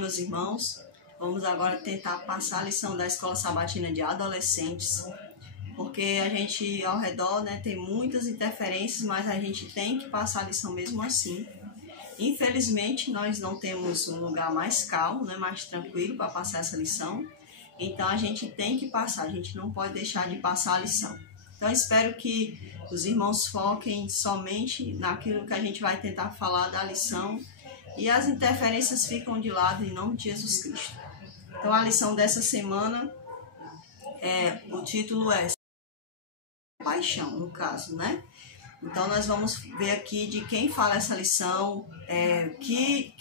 meus irmãos. Vamos agora tentar passar a lição da Escola Sabatina de Adolescentes, porque a gente ao redor, né, tem muitas interferências, mas a gente tem que passar a lição mesmo assim. Infelizmente, nós não temos um lugar mais calmo, né, mais tranquilo para passar essa lição. Então, a gente tem que passar, a gente não pode deixar de passar a lição. Então, espero que os irmãos foquem somente naquilo que a gente vai tentar falar da lição e as interferências ficam de lado em nome de Jesus Cristo. Então, a lição dessa semana, o título é Paixão, no caso, né? Então, nós vamos ver aqui de quem fala essa lição, que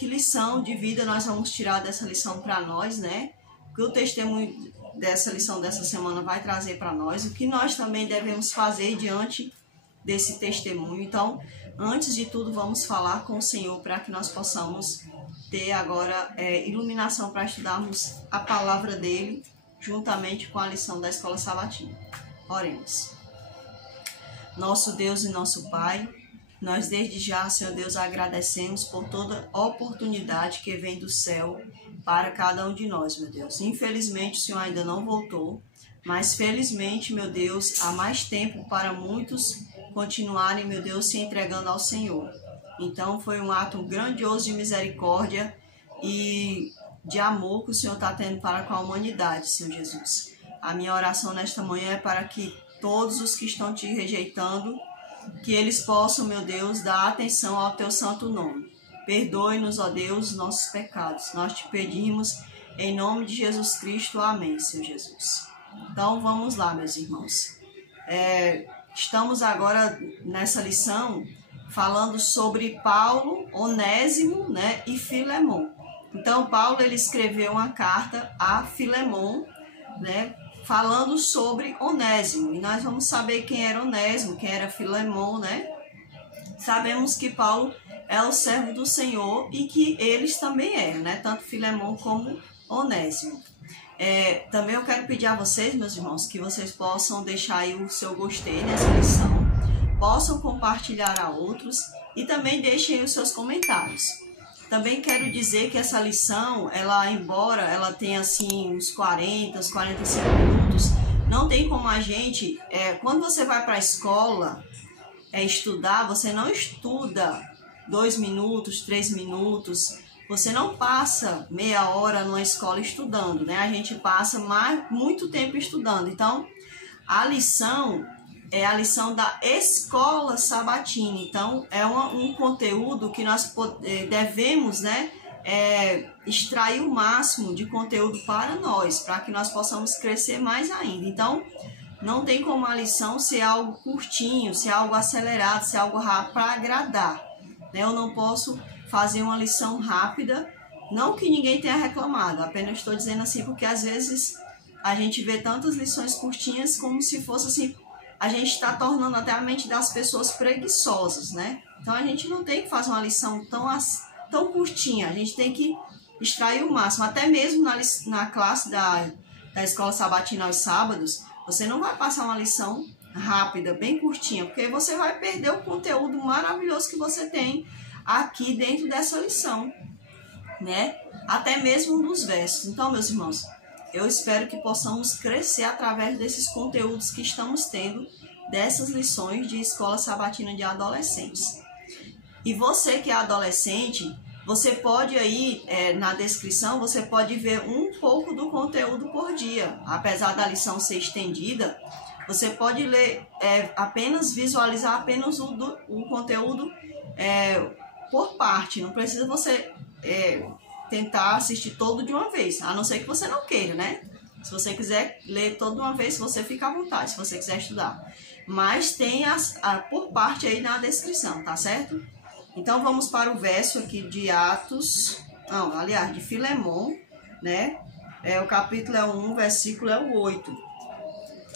lição de vida nós vamos tirar dessa lição para nós, né? O que o testemunho dessa lição dessa semana vai trazer para nós, o que nós também devemos fazer diante desse testemunho. Então, antes de tudo, vamos falar com o Senhor para que nós possamos ter agora iluminação para estudarmos a palavra dele, juntamente com a lição da Escola Sabatina. Oremos. Nosso Deus e nosso Pai, nós desde já, Senhor Deus, agradecemos por toda oportunidade que vem do céu para cada um de nós, meu Deus. Infelizmente, o Senhor ainda não voltou, mas felizmente, meu Deus, há mais tempo para muitos continuarem, meu Deus, se entregando ao Senhor. Então, foi um ato grandioso de misericórdia e de amor que o Senhor está tendo para com a humanidade, Senhor Jesus. A minha oração nesta manhã é para que todos os que estão te rejeitando, que eles possam, meu Deus, dar atenção ao teu santo nome. Perdoe-nos, ó Deus, nossos pecados. Nós te pedimos em nome de Jesus Cristo. Amém, Senhor Jesus. Então, vamos lá, meus irmãos. Estamos agora nessa lição falando sobre Paulo, Onésimo, né, e Filemon. Então, Paulo ele escreveu uma carta a Filemon, né, falando sobre Onésimo. E nós vamos saber quem era Onésimo, quem era Filemon, né? Sabemos que Paulo é o servo do Senhor e que eles também eram, né? Tanto Filemon como Onésimo. Também eu quero pedir a vocês, meus irmãos, que vocês possam deixar aí o seu gostei nessa lição, possam compartilhar a outros e também deixem aí os seus comentários. Também quero dizer que essa lição, embora ela tenha assim uns 45 minutos, não tem como a gente, quando você vai para a escola estudar, você não estuda 2 minutos, 3 minutos, você não passa meia hora numa escola estudando, né? A gente passa muito tempo estudando. Então, a lição é a lição da Escola Sabatina. Então, é um conteúdo que nós devemos, né, extrair o máximo de conteúdo para nós, para que nós possamos crescer mais ainda. Então, não tem como a lição ser algo curtinho, ser algo acelerado, ser algo rápido para agradar, né? Eu não posso fazer uma lição rápida, não que ninguém tenha reclamado, apenas estou dizendo assim porque às vezes a gente vê tantas lições curtinhas como se fosse assim, a gente está tornando até a mente das pessoas preguiçosas, né? Então a gente não tem que fazer uma lição tão curtinha, a gente tem que extrair o máximo, até mesmo na classe da Escola Sabatina aos sábados, você não vai passar uma lição rápida, bem curtinha, porque você vai perder o conteúdo maravilhoso que você tem aqui dentro dessa lição, né? Até mesmo nos versos. Então, meus irmãos, eu espero que possamos crescer através desses conteúdos que estamos tendo, dessas lições de Escola Sabatina de Adolescentes. E você que é adolescente, você pode aí, na descrição, você pode ver um pouco do conteúdo por dia. Apesar da lição ser estendida, você pode ler, apenas visualizar apenas o conteúdo por parte. Não precisa você tentar assistir todo de uma vez, a não ser que você não queira, né? Se você quiser ler todo de uma vez, você fica à vontade, se você quiser estudar. Mas tem por parte aí na descrição, tá certo? Então, vamos para o verso aqui de de Filemon, né? O capítulo 1, versículo 8.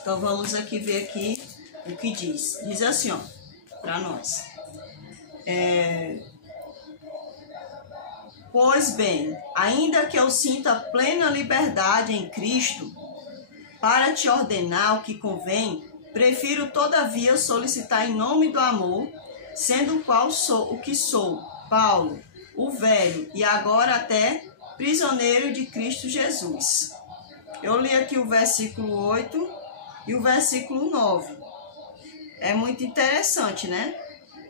Então, vamos aqui ver aqui o que diz. Diz assim, ó, para nós. Pois bem, ainda que eu sinta plena liberdade em Cristo para te ordenar o que convém, prefiro todavia solicitar em nome do amor, sendo o qual sou o que sou, Paulo, o velho e agora até prisioneiro de Cristo Jesus. Eu li aqui o versículo 8 e o versículo 9. É muito interessante, né?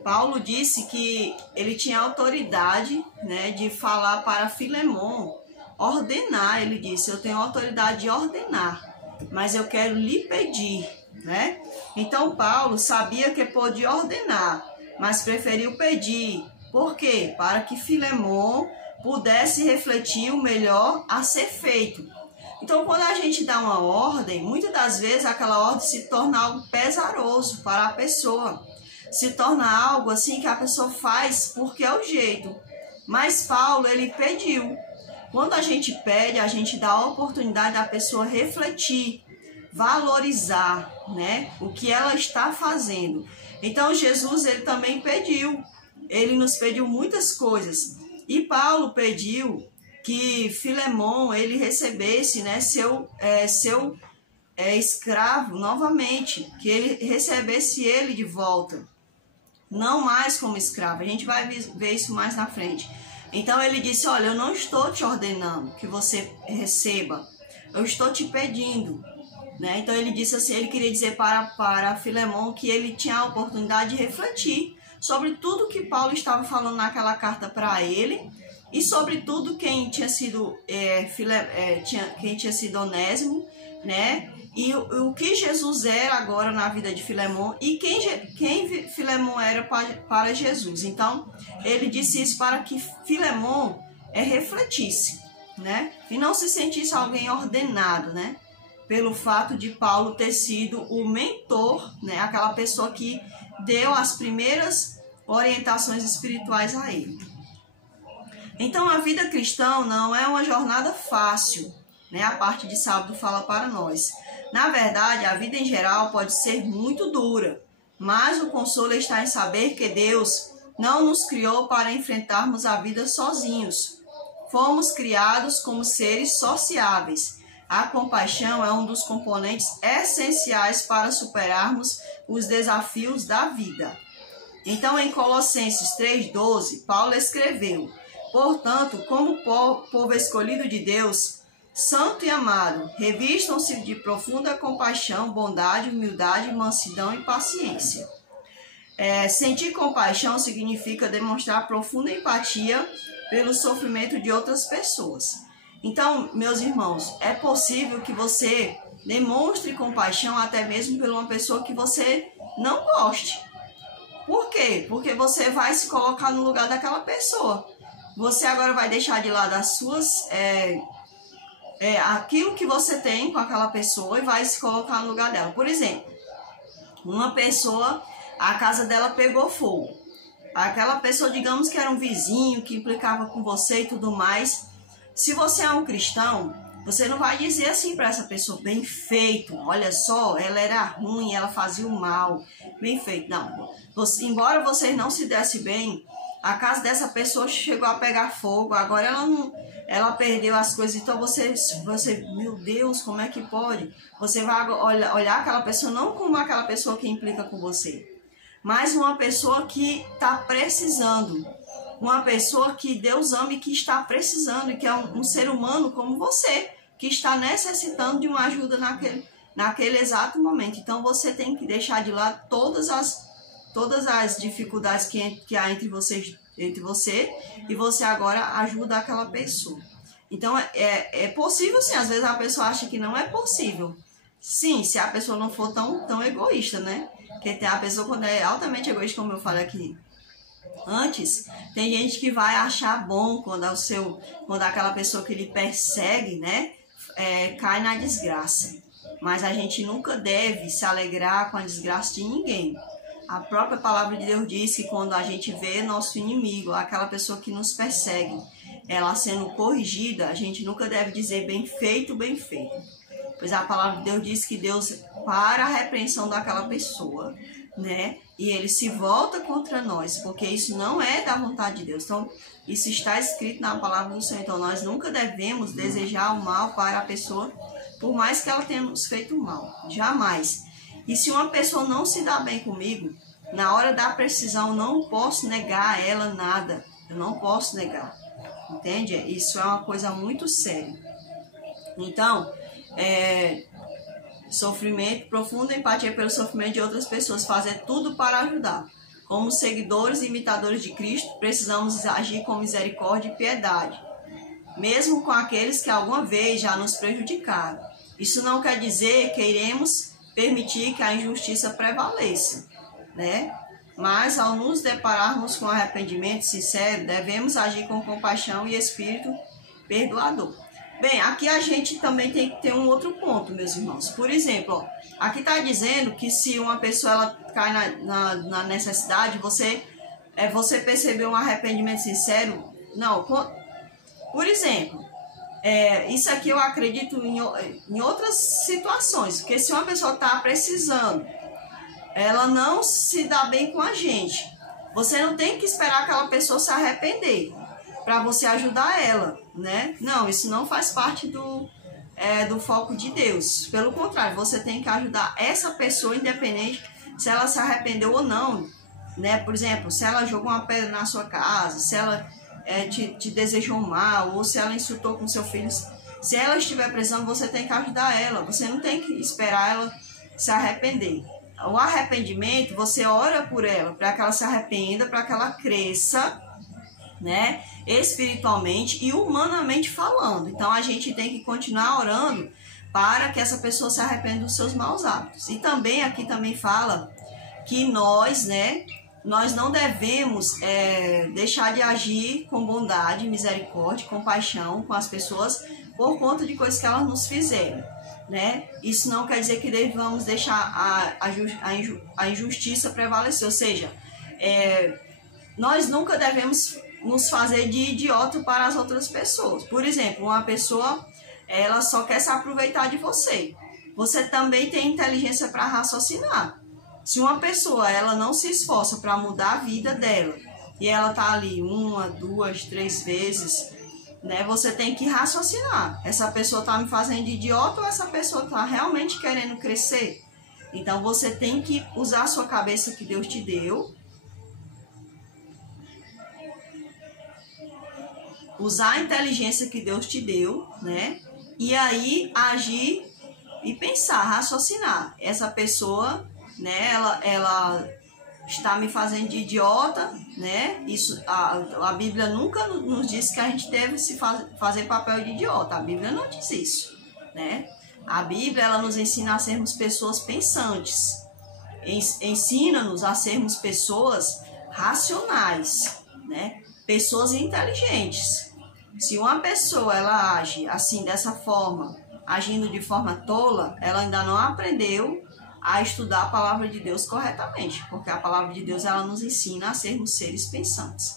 Paulo disse que ele tinha autoridade, né, de falar para Filemon, ordenar. Ele disse, eu tenho autoridade de ordenar, mas eu quero lhe pedir, né? Então Paulo sabia que podia ordenar, mas preferiu pedir. Por quê? Para que Filemon pudesse refletir o melhor a ser feito. Então, quando a gente dá uma ordem, muitas das vezes aquela ordem se torna algo pesaroso para a pessoa. Se torna algo assim que a pessoa faz porque é o jeito. Mas Paulo, ele pediu. Quando a gente pede, a gente dá a oportunidade da pessoa refletir, valorizar, né, o que ela está fazendo. Então, Jesus, ele também pediu. Ele nos pediu muitas coisas. E Paulo pediu que Filemon, ele recebesse, né, seu escravo novamente, que ele recebesse ele de volta, não mais como escravo. A gente vai ver isso mais na frente. Então ele disse, olha, eu não estou te ordenando que você receba, eu estou te pedindo, né? Então ele disse assim, ele queria dizer para Filemon que ele tinha a oportunidade de refletir sobre tudo que Paulo estava falando naquela carta para ele, e sobre tudo quem tinha sido Onésimo, né? E o que Jesus era agora na vida de Filemon e quem Filemon era para Jesus. Então, ele disse isso para que Filemon refletisse, né? E não se sentisse alguém ordenado, né? Pelo fato de Paulo ter sido o mentor, né? Aquela pessoa que deu as primeiras orientações espirituais a ele. Então, a vida cristã não é uma jornada fácil, né? A parte de sábado fala para nós. Na verdade, a vida em geral pode ser muito dura, mas o consolo está em saber que Deus não nos criou para enfrentarmos a vida sozinhos. Fomos criados como seres sociáveis. A compaixão é um dos componentes essenciais para superarmos os desafios da vida. Então, em Colossenses 3,12, Paulo escreveu: portanto, como povo escolhido de Deus, santo e amado, revistam-se de profunda compaixão, bondade, humildade, mansidão e paciência. Sentir compaixão significa demonstrar profunda empatia pelo sofrimento de outras pessoas. Então, meus irmãos, é possível que você demonstre compaixão até mesmo por uma pessoa que você não goste. Por quê? Porque você vai se colocar no lugar daquela pessoa. Você agora vai deixar de lado as suas, aquilo que você tem com aquela pessoa e vai se colocar no lugar dela. Por exemplo, uma pessoa, a casa dela pegou fogo. Aquela pessoa, digamos que era um vizinho que implicava com você e tudo mais. Se você é um cristão, você não vai dizer assim para essa pessoa, bem feito, olha só, ela era ruim, ela fazia o mal, bem feito. Não, embora vocês não se dessem bem, a casa dessa pessoa chegou a pegar fogo, agora ela perdeu as coisas, então você, meu Deus, como é que pode? Você vai olhar aquela pessoa não como aquela pessoa que implica com você, mas uma pessoa que está precisando, uma pessoa que Deus ama e que está precisando, e que é um ser humano como você, que está necessitando de uma ajuda naquele exato momento. Então você tem que deixar de lado todas as dificuldades que há entre você e você agora ajuda aquela pessoa. Então é possível sim, às vezes a pessoa acha que não é possível. Sim, se a pessoa não for tão egoísta, né? Porque tem a pessoa, quando é altamente egoísta, como eu falei aqui antes, tem gente que vai achar bom quando aquela pessoa que lhe persegue, né, cai na desgraça. Mas a gente nunca deve se alegrar com a desgraça de ninguém. A própria palavra de Deus diz que quando a gente vê nosso inimigo, aquela pessoa que nos persegue, ela sendo corrigida, a gente nunca deve dizer bem feito, bem feito. Pois a palavra de Deus diz que Deus para a repreensão daquela pessoa, né? E ele se volta contra nós, porque isso não é da vontade de Deus. Então, isso está escrito na palavra do Senhor. Então, nós nunca devemos desejar o mal para a pessoa, por mais que ela tenha nos feito mal. Jamais. E se uma pessoa não se dá bem comigo, na hora da precisão, não posso negar a ela nada. Eu não posso negar. Entende? Isso é uma coisa muito séria. Então, sofrimento, profunda empatia pelo sofrimento de outras pessoas, fazer tudo para ajudar. Como seguidores e imitadores de Cristo, precisamos agir com misericórdia e piedade, mesmo com aqueles que alguma vez já nos prejudicaram. Isso não quer dizer que iremos permitir que a injustiça prevaleça, né? Mas ao nos depararmos com arrependimento sincero, devemos agir com compaixão e espírito perdoador. Bem, aqui a gente também tem que ter um outro ponto, meus irmãos. Por exemplo, ó, aqui está dizendo que se uma pessoa ela cai na necessidade, você percebeu um arrependimento sincero. Não, por exemplo, isso aqui eu acredito em outras situações, porque se uma pessoa está precisando, ela não se dá bem com a gente, você não tem que esperar aquela pessoa se arrepender para você ajudar ela, né? Não, isso não faz parte do foco de Deus. Pelo contrário, você tem que ajudar essa pessoa, independente se ela se arrependeu ou não, né? Por exemplo, se ela jogou uma pedra na sua casa, se ela te desejou mal, ou se ela insultou com seu filho, se ela estiver precisando, você tem que ajudar ela. Você não tem que esperar ela se arrepender. O arrependimento, você ora por ela, para que ela se arrependa, para que ela cresça, né, espiritualmente e humanamente falando. Então a gente tem que continuar orando para que essa pessoa se arrependa dos seus maus hábitos. E também aqui também fala que nós não devemos deixar de agir com bondade, misericórdia, compaixão com as pessoas por conta de coisas que elas nos fizeram, né? Isso não quer dizer que devamos deixar a injustiça prevalecer, ou seja, nós nunca devemos nos fazer de idiota para as outras pessoas. Por exemplo, uma pessoa, ela só quer se aproveitar de você. Você também tem inteligência para raciocinar. Se uma pessoa, ela não se esforça para mudar a vida dela, e ela tá ali 1, 2, 3 vezes, né? Você tem que raciocinar. Essa pessoa tá me fazendo de idiota ou essa pessoa tá realmente querendo crescer? Então você tem que usar a sua cabeça que Deus te deu, usar a inteligência que Deus te deu, né? E aí agir e pensar, raciocinar. Essa pessoa, né? Ela está me fazendo de idiota, né? Isso, a Bíblia nunca nos diz que a gente deve se fazer papel de idiota. A Bíblia não diz isso, né? A Bíblia, ela nos ensina a sermos pessoas pensantes. Ensina-nos a sermos pessoas racionais, né? Pessoas inteligentes. Se uma pessoa ela age assim, dessa forma, agindo de forma tola, ela ainda não aprendeu a estudar a palavra de Deus corretamente, porque a palavra de Deus ela nos ensina a sermos seres pensantes.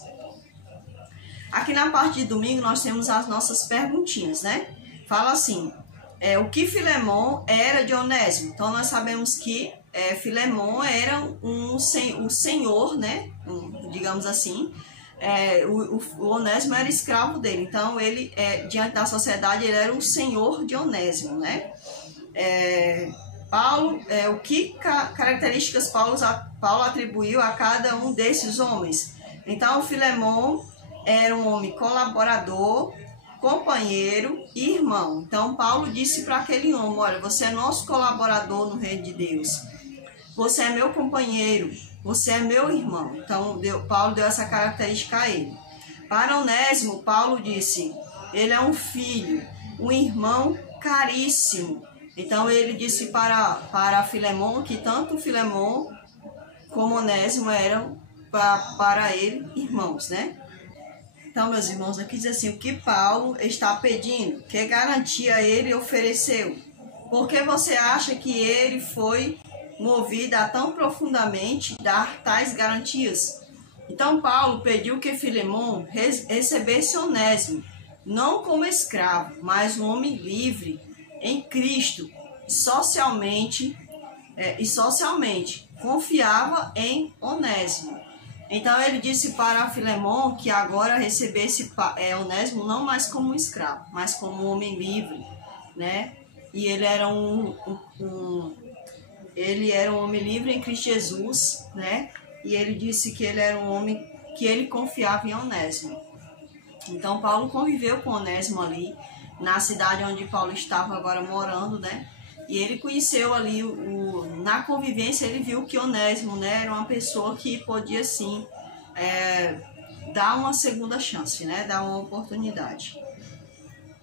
Aqui na parte de domingo nós temos as nossas perguntinhas, né? Fala assim, o que Filemon era de Onésimo? Então nós sabemos que Filemon era o senhor, né? Digamos assim. O Onésimo era escravo dele, então ele, diante da sociedade, ele era o senhor de Onésimo, né? Paulo, que características Paulo atribuiu a cada um desses homens? Então, Filemon era um homem colaborador, companheiro e irmão. Então, Paulo disse para aquele homem, olha, você é nosso colaborador no reino de Deus. Você é meu companheiro, você é meu irmão. Então, Paulo deu essa característica a ele. Para Onésimo, Paulo disse, ele é um filho, um irmão caríssimo. Então, ele disse para Filemon que tanto Filemon como Onésimo eram para ele irmãos, né? Então, meus irmãos, aqui diz assim, o que Paulo está pedindo, que garantia ele ofereceu? Por que você acha que ele foi movido a tão profundamente dar tais garantias? Então, Paulo pediu que Filemon recebesse Onésimo, não como escravo, mas um homem livre em Cristo, socialmente confiava em Onésimo. Então ele disse para Filemon que agora recebesse Onésimo não mais como um escravo, mas como um homem livre, né? E ele era um homem livre em Cristo Jesus, né? E ele disse que ele era um homem que ele confiava em Onésimo. Então Paulo conviveu com Onésimo ali, na cidade onde Paulo estava agora morando, né? E ele conheceu ali, na convivência, ele viu que Onésimo, né, era uma pessoa que podia, sim, dar uma segunda chance, né? Dar uma oportunidade.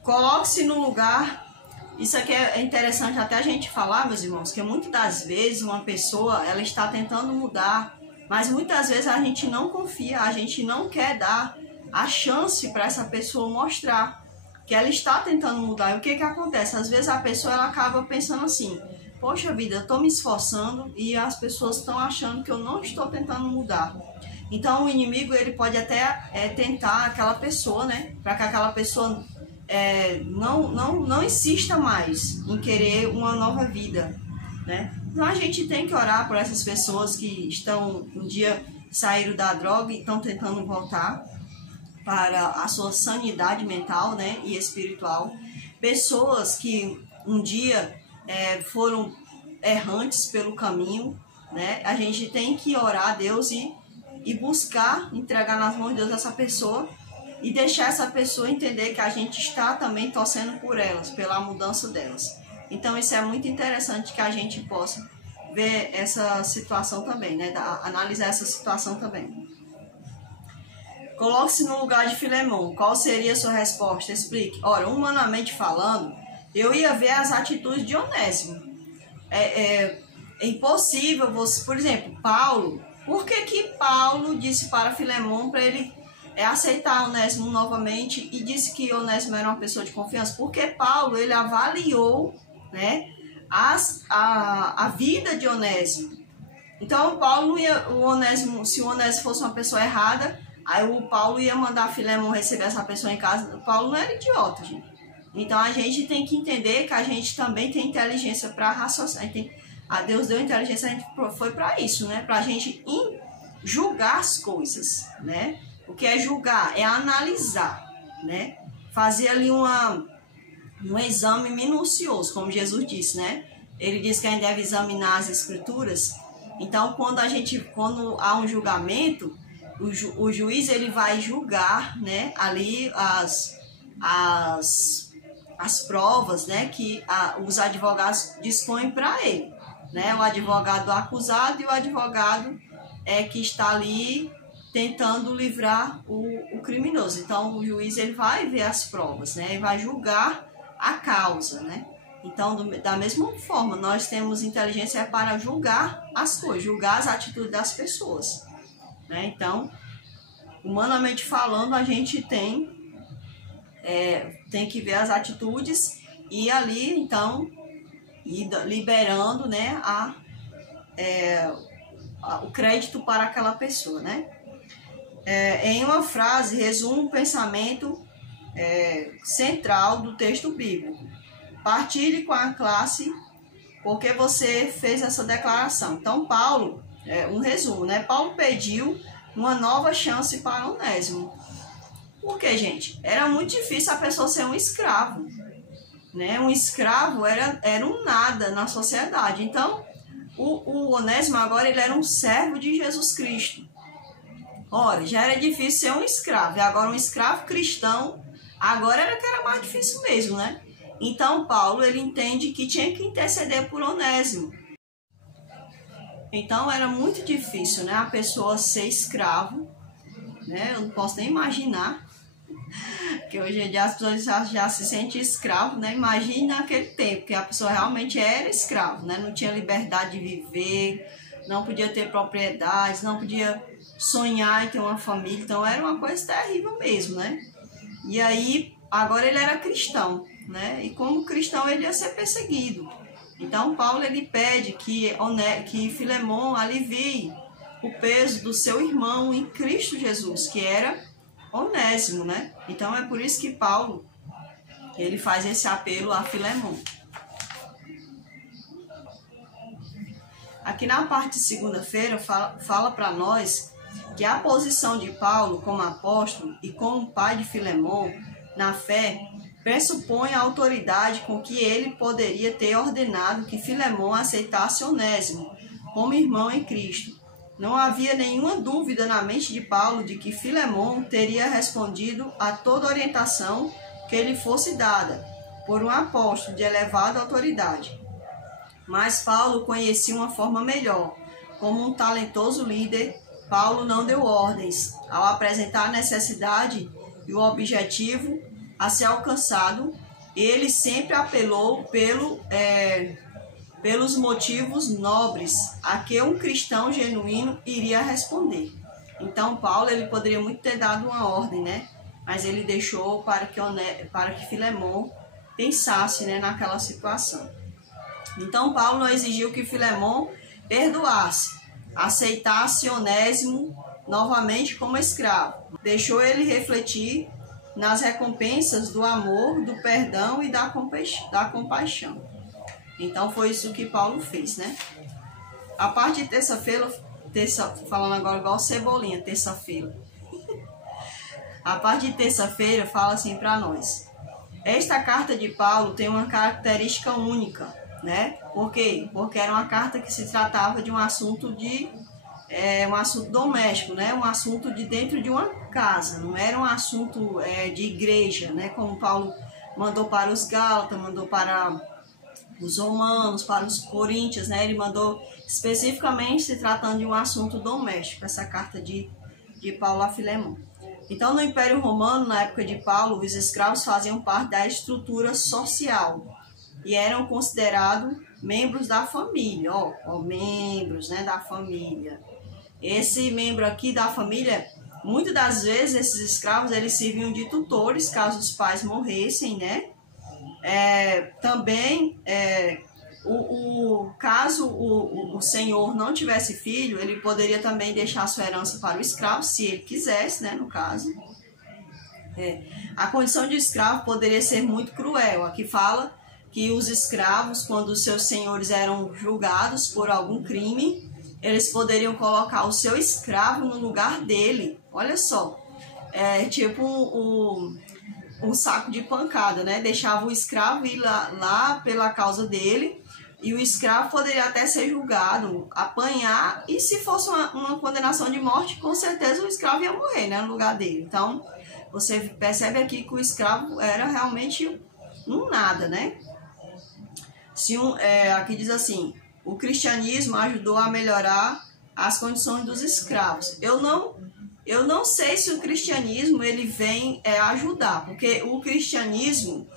Coloque-se no lugar. Isso aqui é interessante até a gente falar, meus irmãos, que muitas das vezes uma pessoa, ela está tentando mudar, mas muitas vezes a gente não confia, a gente não quer dar a chance para essa pessoa mostrar que ela está tentando mudar. E o que acontece? Às vezes a pessoa ela acaba pensando assim, poxa vida, eu estou me esforçando e as pessoas estão achando que eu não estou tentando mudar. Então o inimigo ele pode até tentar aquela pessoa, né? Para que aquela pessoa não insista mais em querer uma nova vida, né? Então a gente tem que orar por essas pessoas que estão um dia saíram da droga e estão tentando voltar para a sua sanidade mental, né, e espiritual. Pessoas que um dia foram errantes pelo caminho, né? A gente tem que orar a Deus e buscar entregar nas mãos de Deus essa pessoa e deixar essa pessoa entender que a gente está também torcendo por elas, pela mudança delas. Então isso é muito interessante que a gente possa ver essa situação também, né? Analisar essa situação também. Coloque-se no lugar de Filemão. Qual seria a sua resposta? Explique. Ora, humanamente falando, eu ia ver as atitudes de Onésimo. É impossível você... Por exemplo, Paulo. Por que Paulo disse para Filemão para ele aceitar Onésimo novamente e disse que Onésimo era uma pessoa de confiança? Porque Paulo, ele avaliou, né, a vida de Onésimo. Então, Paulo não ia... se o Onésimo fosse uma pessoa errada... Aí o Paulo ia mandar Filemão receber essa pessoa em casa. O Paulo não era idiota, gente. Então a gente tem que entender que a gente também tem inteligência para raciocinar. A Deus deu inteligência, a gente foi para isso, né? Para a gente julgar as coisas, né? O que é julgar? É analisar, né? Fazer ali um exame minucioso, como Jesus disse, né? Ele disse que a gente deve examinar as escrituras. Então quando há um julgamento, o juiz ele vai julgar, né, ali as provas, né, que os advogados dispõem para ele, né, o advogado acusado e o advogado que está ali tentando livrar o criminoso. Então o juiz ele vai ver as provas, né, e vai julgar a causa, né. Então da mesma forma nós temos inteligência para julgar as coisas, julgar as atitudes das pessoas. Né? Então, humanamente falando, a gente tem que ver as atitudes e ali, então, ir liberando, né, o crédito para aquela pessoa. Né? Em uma frase, resume o pensamento central do texto bíblico. Partilhe com a classe porque você fez essa declaração. Então, Paulo... um resumo, né? Paulo pediu uma nova chance para Onésimo. Por quê, gente? Era muito difícil a pessoa ser um escravo, né? Um escravo era um nada na sociedade. Então, o Onésimo agora ele era um servo de Jesus Cristo. Ora, já era difícil ser um escravo. E agora um escravo cristão, agora era mais difícil mesmo, né? Então, Paulo, ele entende que tinha que interceder por Onésimo. Então era muito difícil, né, a pessoa ser escravo, né? Eu não posso nem imaginar que hoje em dia as pessoas já se sentem escravo, né? Imagina naquele tempo que a pessoa realmente era escravo, né? Não tinha liberdade de viver, não podia ter propriedades, não podia sonhar em ter uma família, então era uma coisa terrível mesmo, né? E aí agora ele era cristão, né? E como cristão ele ia ser perseguido. Então, Paulo ele pede que Filemão alivie o peso do seu irmão em Cristo Jesus, que era Onésimo, né? Então, é por isso que Paulo ele faz esse apelo a Filemão. Aqui na parte de segunda-feira fala para nós que a posição de Paulo como apóstolo e como pai de Filemão na fé pressupõe a autoridade com que ele poderia ter ordenado que Filemão aceitasse Onésimo como irmão em Cristo. Não havia nenhuma dúvida na mente de Paulo de que Filemon teria respondido a toda orientação que lhe fosse dada por um apóstolo de elevada autoridade. Mas Paulo conhecia uma forma melhor. Como um talentoso líder, Paulo não deu ordens. Ao apresentar a necessidade e o objetivo a ser alcançado, ele sempre apelou pelos motivos nobres a que um cristão genuíno iria responder. Então Paulo ele poderia muito ter dado uma ordem, né? Mas ele deixou para que Filemon pensasse, né, naquela situação. Então Paulo não exigiu que Filemon perdoasse, aceitasse Onésimo novamente como escravo. Deixou ele refletir nas recompensas do amor, do perdão e da compaixão. Então foi isso que Paulo fez, né? A parte de terça-feira, falando agora igual Cebolinha, terça-feira. A parte de terça-feira fala assim para nós. Esta carta de Paulo tem uma característica única, né? Por quê? Porque era uma carta que se tratava de um assunto doméstico, né? Um assunto de dentro de uma casa, não era um assunto de igreja, né? Como Paulo mandou para os Gálatas, mandou para os romanos, para os coríntios, né? Ele mandou especificamente se tratando de um assunto doméstico, essa carta de Paulo a Filemon. Então, no Império Romano, na época de Paulo, os escravos faziam parte da estrutura social e eram considerados membros da família, membros, né, da família. Esse membro aqui da família, muitas das vezes esses escravos eles serviam de tutores caso os pais morressem, né? Caso o senhor não tivesse filho, ele poderia também deixar sua herança para o escravo, se ele quisesse, né, no caso. A condição de escravo poderia ser muito cruel. Aqui fala que os escravos, quando os seus senhores eram julgados por algum crime, eles poderiam colocar o seu escravo no lugar dele. Olha só, tipo um saco de pancada, né? Deixava o escravo ir lá pela causa dele, e o escravo poderia até ser julgado, apanhar, e se fosse uma condenação de morte, com certeza o escravo ia morrer, né, no lugar dele. Então, você percebe aqui que o escravo era realmente um nada, né? Aqui diz assim, o cristianismo ajudou a melhorar as condições dos escravos. Eu não sei se o cristianismo ele vem ajudar, porque o cristianismo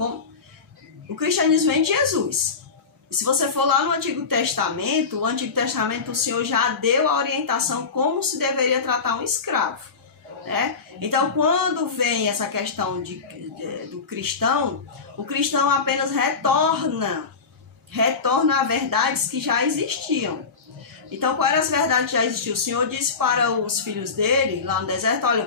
vem de Jesus. E se você for lá no Antigo Testamento, o Senhor já deu a orientação como se deveria tratar um escravo, né? Então, quando vem essa questão do cristão, o cristão apenas retorna a verdades que já existiam. Então, quais eram as verdades que já existiam? O Senhor disse para os filhos dele, lá no deserto, olha,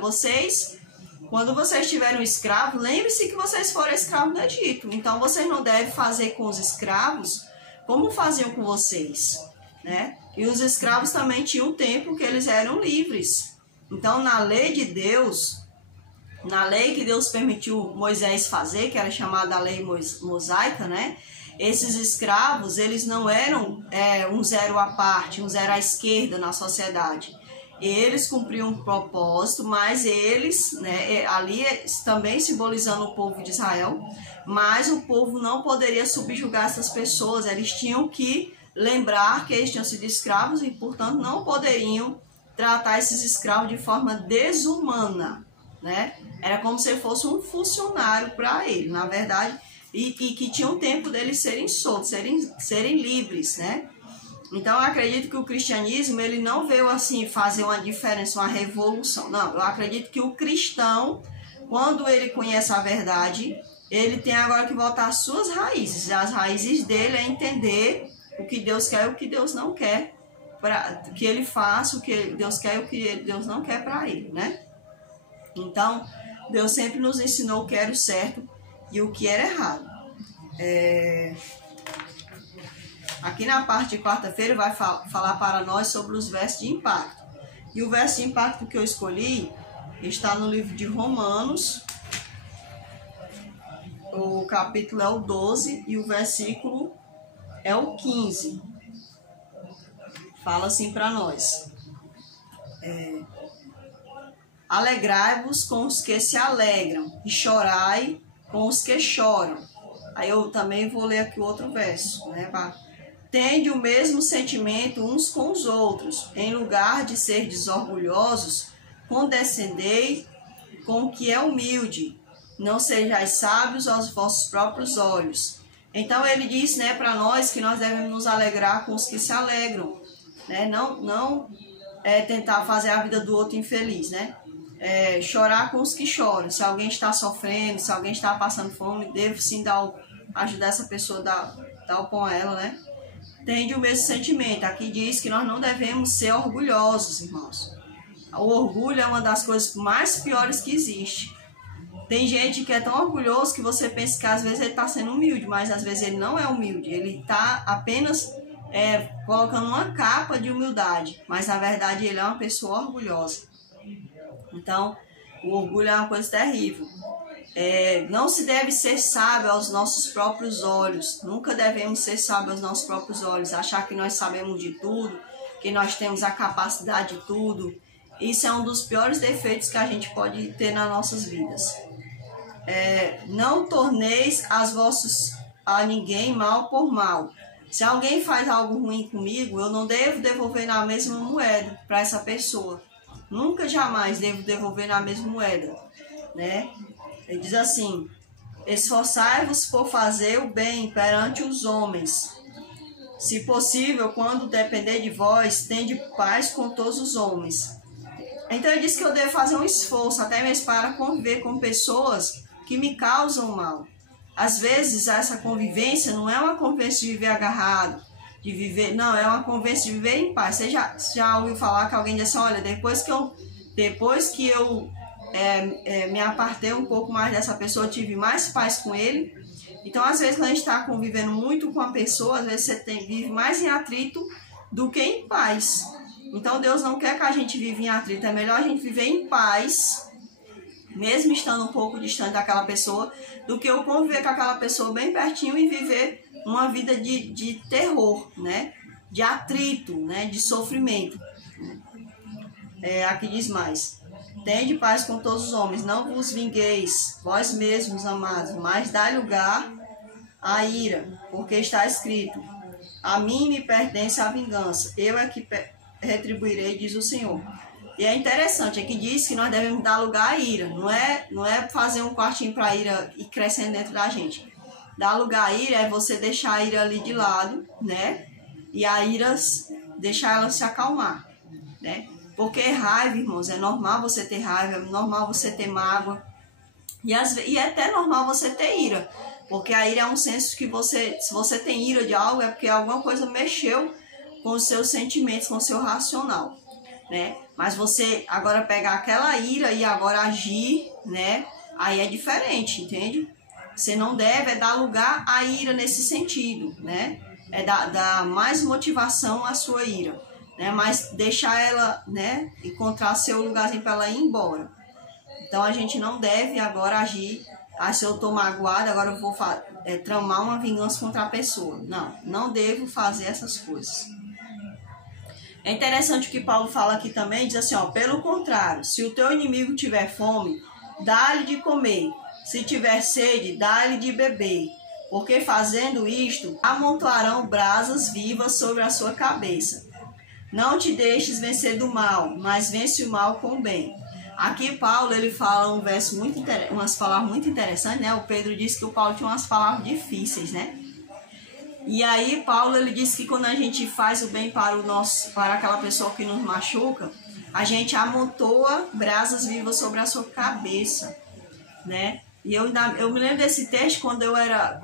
quando vocês tiverem um escravo, lembre-se que vocês foram escravos no Egito. Então, vocês não devem fazer com os escravos como faziam com vocês, né? E os escravos também tinham um tempo que eles eram livres. Então, na lei de Deus, na lei que Deus permitiu Moisés fazer, que era chamada a lei mosaica, né? Esses escravos, eles não eram um zero à parte, um zero à esquerda na sociedade. Eles cumpriam um propósito, mas eles, né, ali também simbolizando o povo de Israel, mas o povo não poderia subjugar essas pessoas, eles tinham que lembrar que eles tinham sido escravos e, portanto, não poderiam tratar esses escravos de forma desumana, né? Era como se fosse um funcionário para ele, na verdade, e que tinha um tempo deles serem soltos, serem livres, né? Então, eu acredito que o cristianismo, ele não veio assim fazer uma diferença, uma revolução. Não, eu acredito que o cristão, quando ele conhece a verdade, ele tem agora que voltar às suas raízes. E as raízes dele é entender o que Deus quer e o que Deus não quer, que ele faça o que Deus quer e o que Deus não quer para ele, né? Então, Deus sempre nos ensinou o que era o certo e o que era errado. Aqui na parte de quarta-feira vai falar para nós sobre os versos de impacto. E o verso de impacto que eu escolhi está no livro de Romanos. O capítulo é o 12 e o versículo é o 15. Fala assim para nós. Alegrai-vos com os que se alegram e chorai com os que choram. Aí eu também vou ler aqui o outro verso, né? Tende o mesmo sentimento uns com os outros. Em lugar de ser desorgulhosos, condescendei com o que é humilde. Não sejais sábios aos vossos próprios olhos. Então ele diz, né, para nós que nós devemos nos alegrar com os que se alegram, né? Não tentar fazer a vida do outro infeliz, né? Chorar com os que choram. Se alguém está sofrendo, se alguém está passando fome, devo sim ajudar essa pessoa, dar o pão a ela, né? Tende o mesmo sentimento. Aqui diz que nós não devemos ser orgulhosos, irmãos. O orgulho é uma das coisas mais piores que existe. Tem gente que é tão orgulhoso que você pensa que às vezes ele está sendo humilde, mas às vezes ele não é humilde. Ele está apenas colocando uma capa de humildade, mas na verdade ele é uma pessoa orgulhosa. Então, o orgulho é uma coisa terrível. Não se deve ser sábio aos nossos próprios olhos. Nunca devemos ser sábios aos nossos próprios olhos. Achar que nós sabemos de tudo, que nós temos a capacidade de tudo. Isso é um dos piores defeitos que a gente pode ter nas nossas vidas. Não torneis a ninguém mal por mal. Se alguém faz algo ruim comigo, eu não devo devolver na mesma moeda para essa pessoa. Nunca, jamais devo devolver na mesma moeda, né? Ele diz assim: esforçai-vos por fazer o bem perante os homens. Se possível, quando depender de vós, tende paz com todos os homens. Então ele diz que eu devo fazer um esforço, até mesmo para conviver com pessoas que me causam mal. Às vezes essa convivência não é uma convivência de viver agarrado, não, é uma convivência de viver em paz. Você já ouviu falar que alguém diz assim: olha, depois que eu me apartei um pouco mais dessa pessoa, eu tive mais paz com ele. Então, às vezes, quando a gente está convivendo muito com a pessoa, às vezes você vive mais em atrito do que em paz. Então, Deus não quer que a gente viva em atrito. É melhor a gente viver em paz, mesmo estando um pouco distante daquela pessoa, do que eu conviver com aquela pessoa bem pertinho e viver uma vida de terror, né? De atrito, né? De sofrimento. Aqui diz mais: tende paz com todos os homens, não vos vingueis vós mesmos, amados, mas dai lugar à ira, porque está escrito: a mim me pertence a vingança, eu é que retribuirei, diz o Senhor. E é interessante, aqui diz que nós devemos dar lugar à ira, não é fazer um quartinho para a ira e crescendo dentro da gente. Dar lugar à ira é você deixar a ira ali de lado, né? E a ira, deixar ela se acalmar, né? Porque raiva, irmãos, é normal você ter raiva, é normal você ter mágoa. E é até normal você ter ira. Porque a ira é um senso que se você tem ira de algo, é porque alguma coisa mexeu com os seus sentimentos, com o seu racional, né? Mas você agora pegar aquela ira e agora agir, né? Aí é diferente, entende? Você não deve dar lugar à ira nesse sentido, né? É dar mais motivação à sua ira, né? Mas deixar ela, né, encontrar seu lugarzinho para ela ir embora. Então a gente não deve agora agir: se eu estou magoada, agora eu vou tramar uma vingança contra a pessoa. Não devo fazer essas coisas. É interessante o que Paulo fala aqui também, diz assim, pelo contrário, se o teu inimigo tiver fome, dá-lhe de comer, se tiver sede, dá-lhe de beber, porque fazendo isto, amontoarão brasas vivas sobre a sua cabeça. Não te deixes vencer do mal, mas vence o mal com o bem. Aqui Paulo, ele fala um verso umas palavras muito interessantes, né? O Pedro disse que o Paulo tinha umas palavras difíceis, né? E aí Paulo, ele disse que quando a gente faz o bem para aquela pessoa que nos machuca, a gente amontoa brasas vivas sobre a sua cabeça, né? E eu me lembro desse texto quando eu era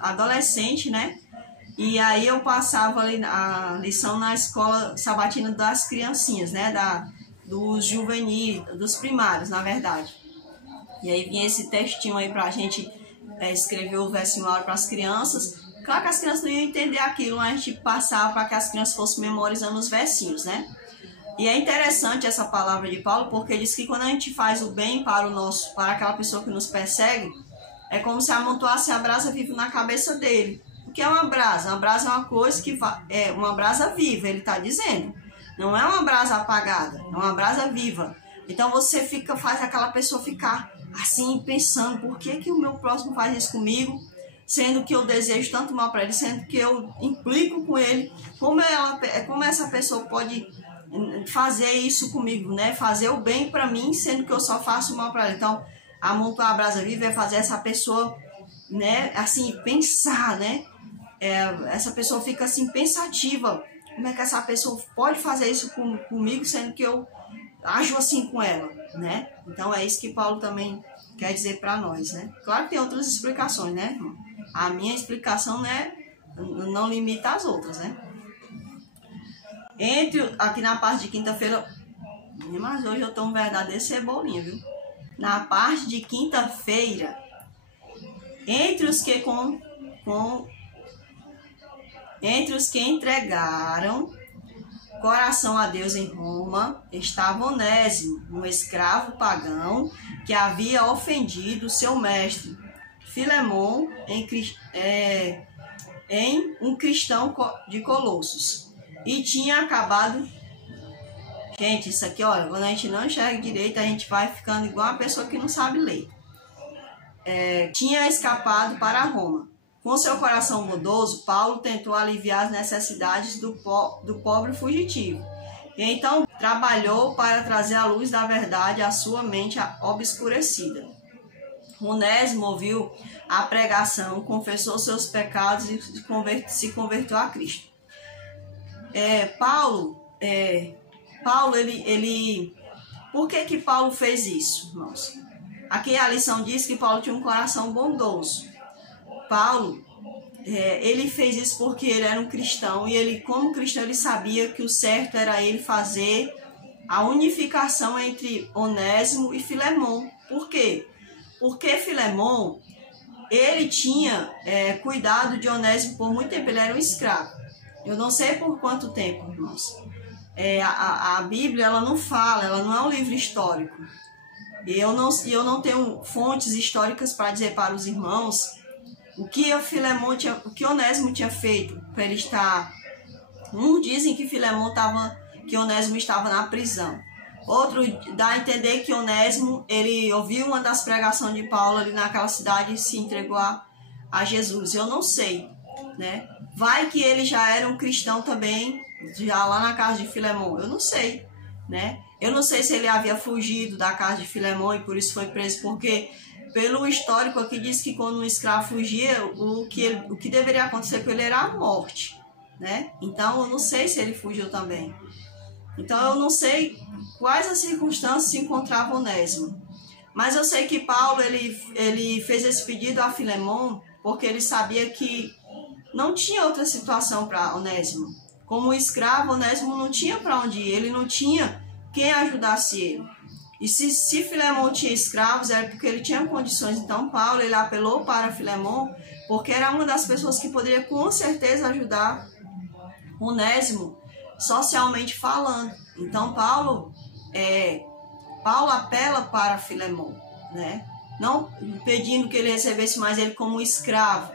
adolescente, né? E aí eu passava ali a lição na escola sabatina das criancinhas, né? Dos juvenis, dos primários, na verdade. E aí vinha esse textinho aí pra gente escrever o versinho para as crianças. Claro que as crianças não iam entender aquilo, mas a gente passava para que as crianças fossem memorizando os versinhos, né? E é interessante essa palavra de Paulo, porque diz que quando a gente faz o bem para aquela pessoa que nos persegue, é como se amontoasse a brasa viva na cabeça dele. que é uma brasa? Uma brasa é uma coisa que é uma brasa viva, ele está dizendo. Não é uma brasa apagada, é uma brasa viva. Então você faz aquela pessoa ficar assim, pensando, por que o meu próximo faz isso comigo? Sendo que eu desejo tanto mal para ele, sendo que eu implico com ele. Como essa pessoa pode fazer isso comigo, né? Fazer o bem para mim, sendo que eu só faço o mal para ele. Então, amontoar a brasa viva é fazer essa pessoa, né? Assim, pensar, né? Essa pessoa fica assim, pensativa. Como é que essa pessoa pode fazer isso comigo, sendo que eu ajo assim com ela, né? Então, é isso que Paulo também quer dizer para nós, né? Claro que tem outras explicações, né, irmão? A minha explicação, né, não limita as outras, né? Aqui na parte de quinta-feira, mas hoje eu tô um verdadeiro cebolinha, viu? Na parte de quinta-feira, entre os que entregaram coração a Deus em Roma, estava Onésimo, um escravo pagão que havia ofendido seu mestre, Filemon, em um cristão de Colossos. E tinha acabado... Gente, isso aqui, olha, quando a gente não enxerga direito, a gente vai ficando igual uma pessoa que não sabe ler. Tinha escapado para Roma. Com seu coração bondoso, Paulo tentou aliviar as necessidades do pobre fugitivo. E então trabalhou para trazer a luz da verdade à sua mente obscurecida. Onésimo ouviu a pregação, confessou seus pecados e se converteu a Cristo. Paulo, por que Paulo fez isso, irmãos? Aqui a lição diz que Paulo tinha um coração bondoso. Paulo, ele fez isso porque ele era um cristão e ele, como cristão, ele sabia que o certo era ele fazer a unificação entre Onésimo e Filemon. Por quê? Porque Filemon, ele tinha cuidado de Onésimo por muito tempo, ele era um escravo. Eu não sei por quanto tempo, irmãos. A Bíblia, ela não fala, ela não é um livro histórico. E eu não tenho fontes históricas para dizer para os irmãos o que Onésimo tinha feito para ele estar... Uns dizem que que Onésimo estava na prisão. Outro dá a entender que Onésimo, ele ouviu uma das pregações de Paulo ali naquela cidade e se entregou a Jesus. Eu não sei, né? Vai que ele já era um cristão também, já lá na casa de Filemon. Eu não sei, né? Eu não sei se ele havia fugido da casa de Filemon e por isso foi preso, porque... Pelo histórico aqui diz que quando um escravo fugia, o que deveria acontecer com ele era a morte, né? Então eu não sei se ele fugiu também. Então eu não sei quais as circunstâncias se encontrava Onésimo. Mas eu sei que Paulo ele fez esse pedido a Filemon porque ele sabia que não tinha outra situação para Onésimo. Como escravo, Onésimo não tinha para onde ir, ele não tinha quem ajudasse ele. E se Filemon tinha escravos, era porque ele tinha condições. Então, Paulo ele apelou para Filemon, porque era uma das pessoas que poderia com certeza ajudar Onésimo, socialmente falando. Então, Paulo apela para Filemon, né? Não pedindo que ele recebesse mais ele como escravo,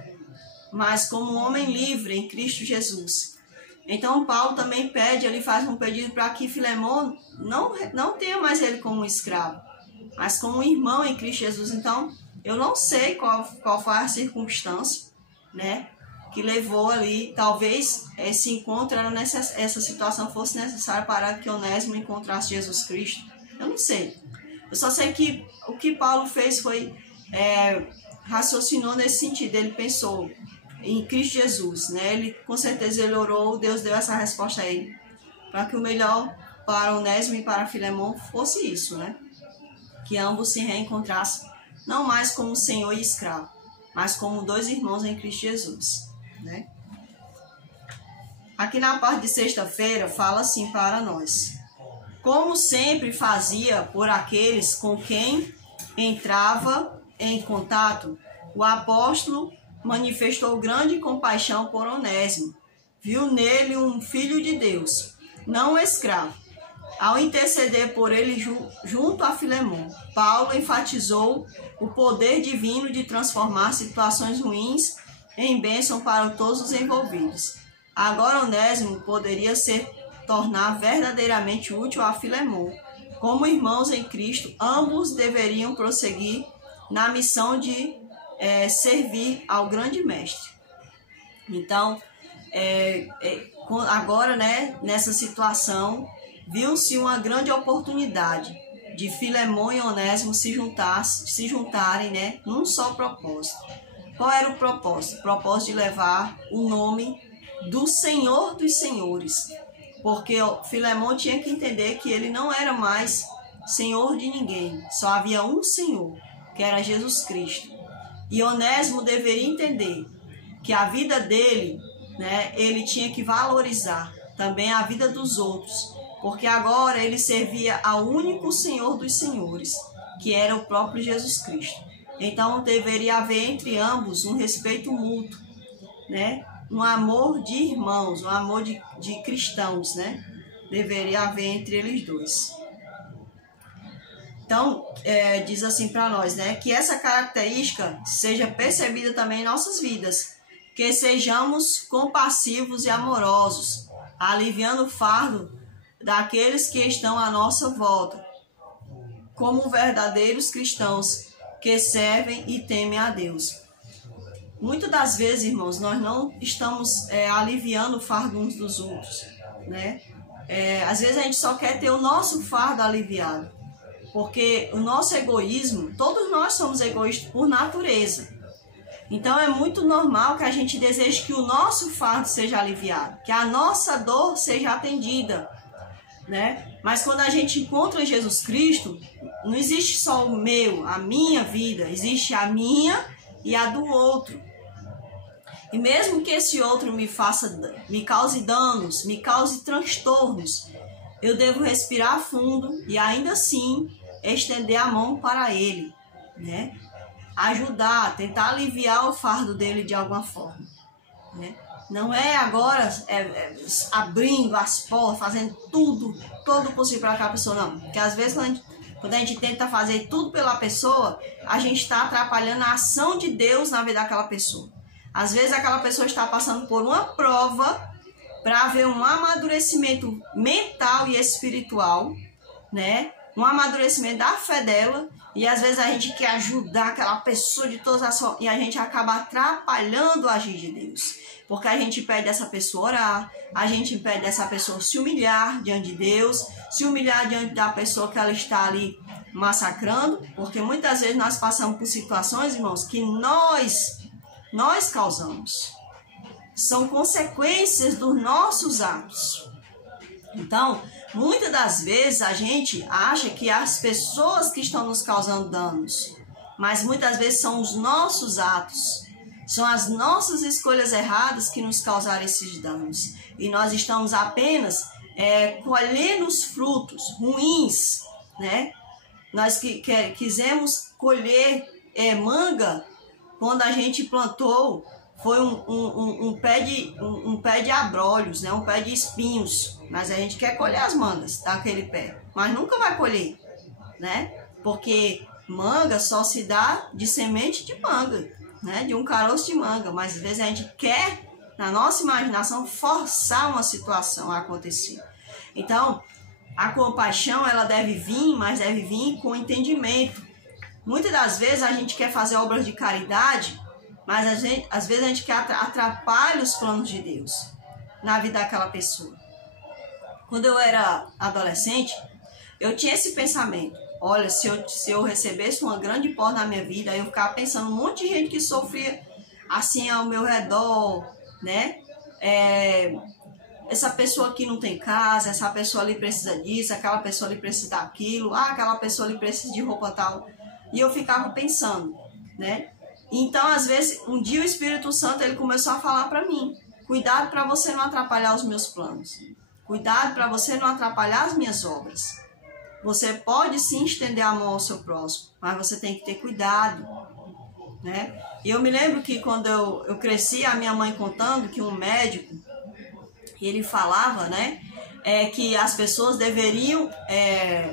mas como um homem livre em Cristo Jesus. Então, Paulo também faz um pedido para que Filemon não tenha mais ele como um escravo, mas como um irmão em Cristo Jesus. Então, eu não sei qual foi a circunstância, né, que levou ali, talvez esse encontro, essa situação fosse necessária para que Onésimo encontrasse Jesus Cristo. Eu não sei. Eu só sei que o que Paulo fez foi, raciocinou nesse sentido, ele pensou em Cristo Jesus, né? Com certeza ele orou, Deus deu essa resposta a ele, para que o melhor para Onésimo e para Filemon fosse isso, né? Que ambos se reencontrassem, não mais como senhor e escravo, mas como dois irmãos em Cristo Jesus, né? Aqui na parte de sexta-feira fala assim para nós: como sempre fazia por aqueles com quem entrava em contato, o apóstolo manifestou grande compaixão por Onésimo. Viu nele um filho de Deus, não um escravo. Ao interceder por ele junto a Filemon, Paulo enfatizou o poder divino de transformar situações ruins em bênção para todos os envolvidos. Agora Onésimo poderia se tornar verdadeiramente útil a Filemon. Como irmãos em Cristo, ambos deveriam prosseguir na missão de servir ao grande mestre. Então, agora, né, nessa situação, viu-se uma grande oportunidade de Filemon e Onésimo se juntarem, né, num só propósito. Qual era o propósito? O propósito de levar o nome do Senhor dos Senhores. Porque Filemon tinha que entender que ele não era mais senhor de ninguém. Só havia um Senhor, que era Jesus Cristo. E Onésimo deveria entender que a vida dele, né, ele tinha que valorizar também a vida dos outros. Porque agora ele servia ao único Senhor dos Senhores, que era o próprio Jesus Cristo. Então deveria haver entre ambos um respeito mútuo, né? Um amor de irmãos, um amor de cristãos, né? Deveria haver entre eles dois. Então, diz assim para nós, né? Que essa característica seja percebida também em nossas vidas. Que sejamos compassivos e amorosos, aliviando o fardo daqueles que estão à nossa volta, como verdadeiros cristãos que servem e temem a Deus. Muitas das vezes, irmãos, nós não estamos aliviando o fardo uns dos outros, né? Às vezes a gente só quer ter o nosso fardo aliviado, porque o nosso egoísmo, todos nós somos egoístas por natureza. Então é muito normal que a gente deseje que o nosso fardo seja aliviado, que a nossa dor seja atendida, né? Mas quando a gente encontra Jesus Cristo, não existe só o meu, a minha vida, existe a minha e a do outro. E mesmo que esse outro me cause danos, me cause transtornos, eu devo respirar fundo e ainda assim estender a mão para ele, né? Ajudar, tentar aliviar o fardo dele de alguma forma, né? Não é agora abrindo as portas, fazendo todo possível para aquela pessoa, não. Porque às vezes quando a gente tenta fazer tudo pela pessoa, a gente está atrapalhando a ação de Deus na vida daquela pessoa. Às vezes aquela pessoa está passando por uma prova para haver um amadurecimento mental e espiritual, né? Um amadurecimento da fé dela. E às vezes a gente quer ajudar aquela pessoa de todas as formas e a gente acaba atrapalhando o agir de Deus. Porque a gente impede essa pessoa orar, a gente impede essa pessoa se humilhar diante de Deus, se humilhar diante da pessoa que ela está ali massacrando. Porque muitas vezes nós passamos por situações, irmãos, que nós causamos. São consequências dos nossos atos. Então, muitas das vezes a gente acha que as pessoas que estão nos causando danos, mas muitas vezes são os nossos atos, são as nossas escolhas erradas que nos causaram esses danos. E nós estamos apenas colhendo os frutos ruins, né? Nós quisemos colher manga quando a gente plantou, foi um pé de abrolhos, né? Um pé de espinhos. Mas a gente quer colher as mangas daquele pé, mas nunca vai colher, né? Porque manga só se dá de semente de manga, né? De um caroço de manga. Mas às vezes a gente quer, na nossa imaginação, forçar uma situação a acontecer. Então, a compaixão, ela deve vir, mas deve vir com entendimento. Muitas das vezes a gente quer fazer obras de caridade, mas às vezes a gente quer atrapalhar os planos de Deus na vida daquela pessoa. Quando eu era adolescente, eu tinha esse pensamento. Olha, se eu recebesse uma grande porta na minha vida, eu ficava pensando um monte de gente que sofria assim ao meu redor, né? Essa pessoa aqui não tem casa, essa pessoa ali precisa disso, aquela pessoa ali precisa daquilo, aquela pessoa ali precisa de roupa tal. E eu ficava pensando, né? Então, às vezes, um dia o Espírito Santo ele começou a falar para mim: cuidado para você não atrapalhar os meus planos. Cuidado para você não atrapalhar as minhas obras. Você pode sim estender a mão ao seu próximo, mas você tem que ter cuidado, né? E eu me lembro que quando eu cresci, a minha mãe contando que um médico, ele falava, né, que as pessoas deveriam,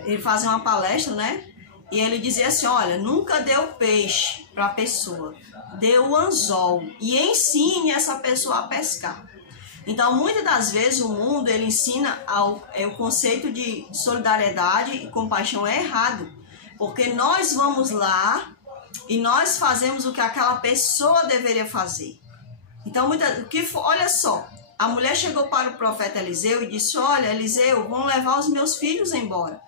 ele fazia uma palestra, né? E ele dizia assim: olha, nunca dê o peixe para a pessoa, dê o anzol e ensine essa pessoa a pescar. Então, muitas das vezes o mundo ele ensina o conceito de solidariedade e compaixão é errado, porque nós vamos lá e nós fazemos o que aquela pessoa deveria fazer. Então, olha só, a mulher chegou para o profeta Eliseu e disse: olha, Eliseu, vão levar os meus filhos embora,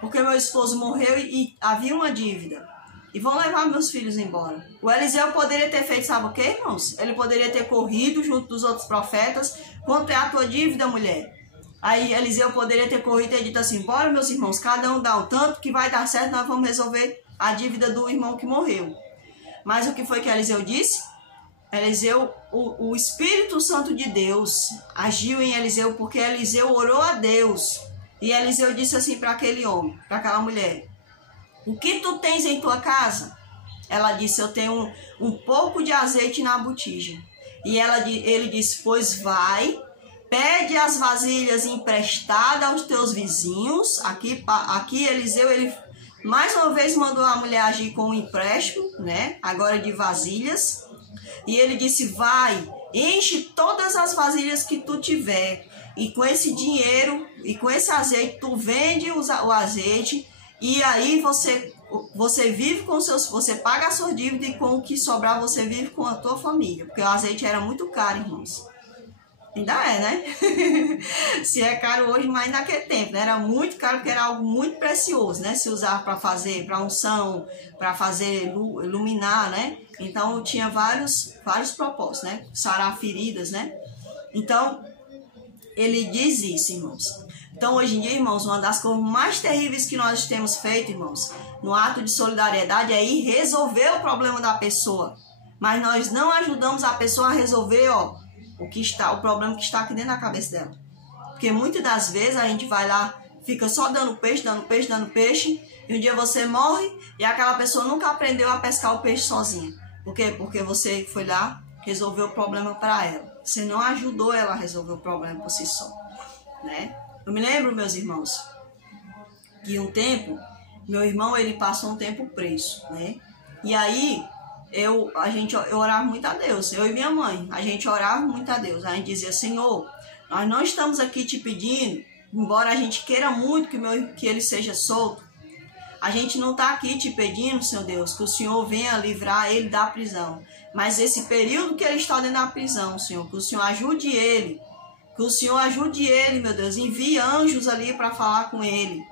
porque meu esposo morreu e havia uma dívida. E vão levar meus filhos embora. O Eliseu poderia ter feito, sabe o que, irmãos? Ele poderia ter corrido junto dos outros profetas. Quanto é a tua dívida, mulher? Aí Eliseu poderia ter corrido e dito assim: bora, meus irmãos, cada um dá o tanto que vai dar certo, nós vamos resolver a dívida do irmão que morreu. Mas o que foi que Eliseu disse? Eliseu, o Espírito Santo de Deus agiu em Eliseu, porque Eliseu orou a Deus. E Eliseu disse assim para aquele homem, para aquela mulher: o que tu tens em tua casa? Ela disse: eu tenho um pouco de azeite na botija. E ele disse: pois vai, pede as vasilhas emprestadas aos teus vizinhos. Aqui Eliseu, ele mais uma vez mandou a mulher agir com um empréstimo, né? Agora de vasilhas. E ele disse: vai, enche todas as vasilhas que tu tiver. E com esse dinheiro e com esse azeite, tu vende o azeite. E aí você vive com você paga a sua dívida e com o que sobrar você vive com a tua família. Porque o azeite era muito caro, irmãos. Ainda é, né? Se é caro hoje, mas naquele tempo, né? Era muito caro porque era algo muito precioso, né? Se usar para fazer, para unção, para fazer iluminar, né? Então tinha vários propósitos, né? Sarar feridas, né? Então ele diz isso, irmãos. Então, hoje em dia, irmãos, uma das coisas mais terríveis que nós temos feito, irmãos, no ato de solidariedade é ir resolver o problema da pessoa. Mas nós não ajudamos a pessoa a resolver, o problema que está aqui dentro da cabeça dela. Porque muitas das vezes a gente vai lá, fica só dando peixe, e um dia você morre e aquela pessoa nunca aprendeu a pescar o peixe sozinha. Por quê? Porque você foi lá, resolveu o problema para ela. Você não ajudou ela a resolver o problema por si só, né? Eu me lembro, meus irmãos, que meu irmão, ele passou um tempo preso, né? E aí, eu orava muito a Deus, eu e minha mãe, a gente orava muito a Deus. A gente dizia: Senhor, nós não estamos aqui te pedindo, embora a gente queira muito que ele seja solto, a gente não está aqui te pedindo, Senhor Deus, que o Senhor venha livrar ele da prisão. Mas esse período que ele está dentro da prisão, Senhor, que o Senhor ajude ele. Que o Senhor ajude ele, meu Deus. Envie anjos ali para falar com ele.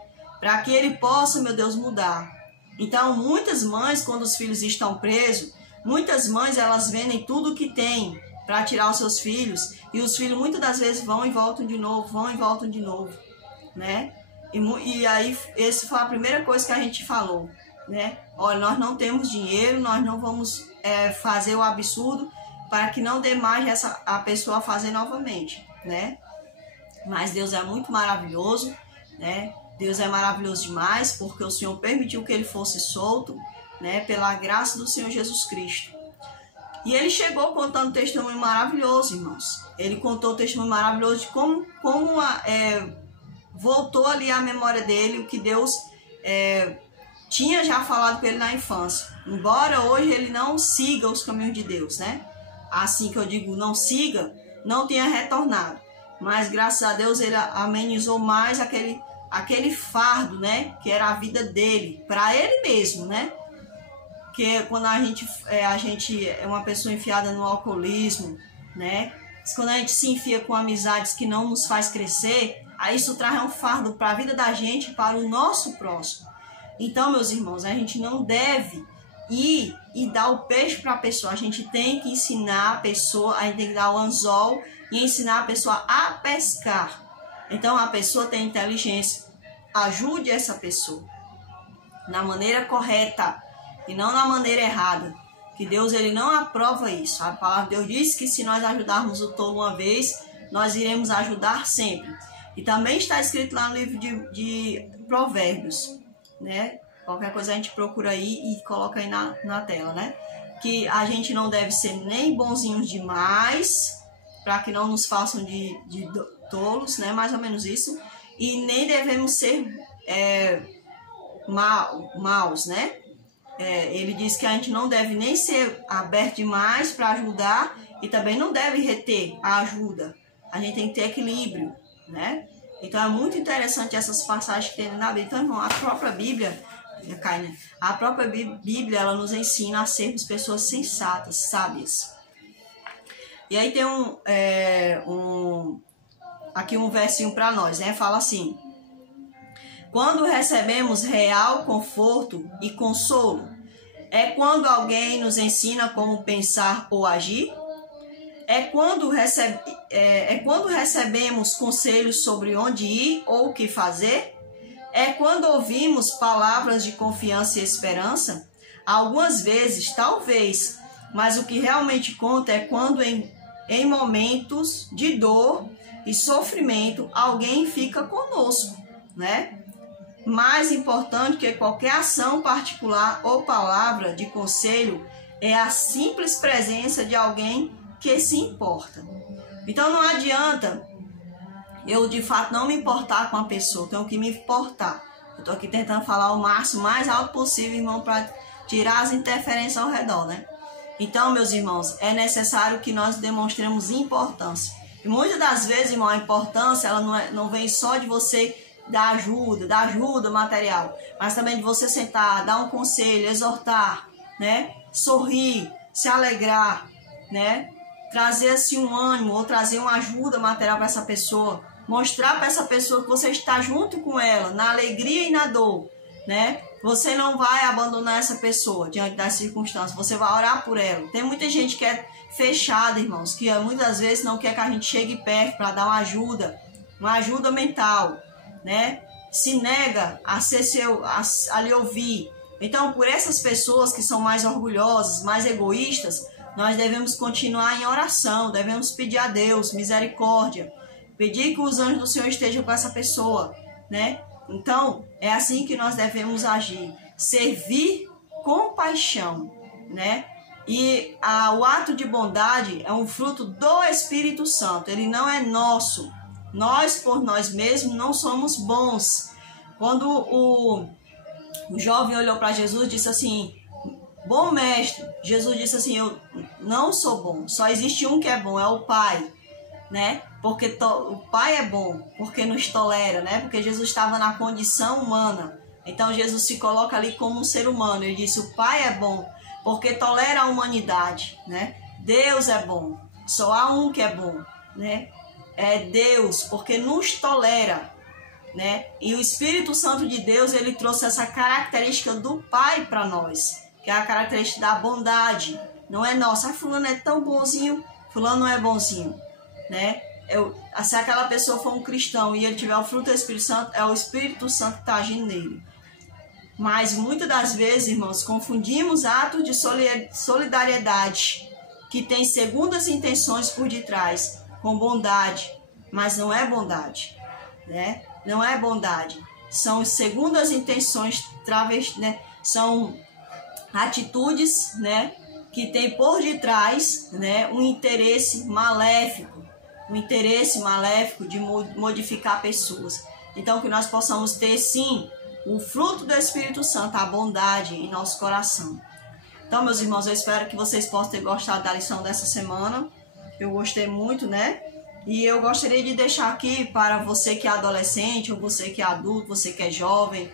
Para que ele possa, meu Deus, mudar. Então, muitas mães, quando os filhos estão presos, muitas mães, elas vendem tudo o que tem para tirar os seus filhos. E os filhos, muitas das vezes, vão e voltam de novo, né? E aí, essa foi a primeira coisa que a gente falou, né? Olha, nós não temos dinheiro, nós não vamos fazer o absurdo para que não dê mais a pessoa a fazer novamente, né? Mas Deus é muito maravilhoso, né? Deus é maravilhoso demais, porque o Senhor permitiu que ele fosse solto, né? Pela graça do Senhor Jesus Cristo. E ele chegou contando um testemunho maravilhoso, irmãos. Ele contou um testemunho maravilhoso de como voltou ali à memória dele, o que Deus tinha já falado com ele na infância. Embora hoje ele não siga os caminhos de Deus, né? Assim que eu digo não siga, não tenha retornado. Mas graças a Deus ele amenizou mais aquele fardo, né? Que era a vida dele, para ele mesmo, né? Que quando a gente é uma pessoa enfiada no alcoolismo, né? Quando a gente se enfia com amizades que não nos faz crescer, aí isso traz um fardo para a vida da gente e para o nosso próximo. Então, meus irmãos, a gente não deve ir e dar o peixe para a pessoa. A gente tem que ensinar a pessoa, a gente tem que dar o anzol e ensinar a pessoa a pescar. Então, a pessoa tem inteligência. Ajude essa pessoa na maneira correta e não na maneira errada. Que Deus, ele não aprova isso. A palavra de Deus diz que se nós ajudarmos o tolo uma vez, nós iremos ajudar sempre. E também está escrito lá no livro de Provérbios, né? Qualquer coisa a gente procura aí e coloca aí na tela, né? Que a gente não deve ser nem bonzinhos demais, para que não nos façam de tolos, né? Mais ou menos isso. E nem devemos ser maus, né? ele diz que a gente não deve nem ser aberto demais para ajudar e também não deve reter a ajuda. A gente tem que ter equilíbrio, né? Então é muito interessante essas passagens que tem na Bíblia. Então, irmão, a própria Bíblia, ela nos ensina a sermos pessoas sensatas, sábias. E aí tem aqui um versinho para nós, né? Fala assim: quando recebemos real conforto e consolo, é quando alguém nos ensina como pensar ou agir? É quando recebemos conselhos sobre onde ir ou o que fazer? É quando ouvimos palavras de confiança e esperança? Algumas vezes, talvez, mas o que realmente conta é quando em momentos de dor e sofrimento alguém fica conosco, né? Mais importante que qualquer ação particular ou palavra de conselho é a simples presença de alguém que se importa. Então não adianta eu de fato não me importar com a pessoa, eu tenho que me importar. Eu estou aqui tentando falar o máximo, mais alto possível, irmão, para tirar as interferências ao redor, né? Então, meus irmãos, é necessário que nós demonstremos importância. E muitas das vezes, irmão, a importância ela não vem só de você dar ajuda material, mas também de você sentar, dar um conselho, exortar, né? Sorrir, se alegrar, né? Trazer assim um ânimo ou trazer uma ajuda material para essa pessoa, mostrar para essa pessoa que você está junto com ela na alegria e na dor, né? Você não vai abandonar essa pessoa diante das circunstâncias, você vai orar por ela. Tem muita gente que é fechada, irmãos, que muitas vezes não quer que a gente chegue perto para dar uma ajuda mental, né? Se nega a lhe ouvir. Então, por essas pessoas que são mais orgulhosas, mais egoístas, nós devemos continuar em oração, devemos pedir a Deus misericórdia, pedir que os anjos do Senhor estejam com essa pessoa, né? Então, é assim que nós devemos agir, servir com paixão, né? E o ato de bondade é um fruto do Espírito Santo, ele não é nosso. Nós, por nós mesmos, não somos bons. Quando o jovem olhou para Jesus e disse assim: bom mestre, Jesus disse assim: eu não sou bom, só existe um que é bom, é o Pai, né? Porque o Pai é bom, porque nos tolera, né? Porque Jesus estava na condição humana, então Jesus se coloca ali como um ser humano. Ele disse: o Pai é bom, porque tolera a humanidade, né? Deus é bom, só há um que é bom, né? É Deus, porque nos tolera, né? E o Espírito Santo de Deus, ele trouxe essa característica do Pai para nós, que é a característica da bondade. Não é nossa, fulano é tão bonzinho, fulano não é bonzinho, né? Se aquela pessoa for um cristão e ele tiver o fruto do Espírito Santo, é o Espírito Santo que está agindo nele. Mas muitas das vezes, irmãos, confundimos atos de solidariedade, que tem segundas intenções por detrás, com bondade, mas não é bondade, né? Não é bondade. São segundas intenções, né? São atitudes, né, que tem por detrás, né, um interesse maléfico de modificar pessoas. Então, que nós possamos ter, sim, o fruto do Espírito Santo, a bondade em nosso coração. Então, meus irmãos, eu espero que vocês possam ter gostado da lição dessa semana. Eu gostei muito, né? E eu gostaria de deixar aqui para você que é adolescente, ou você que é adulto, você que é jovem,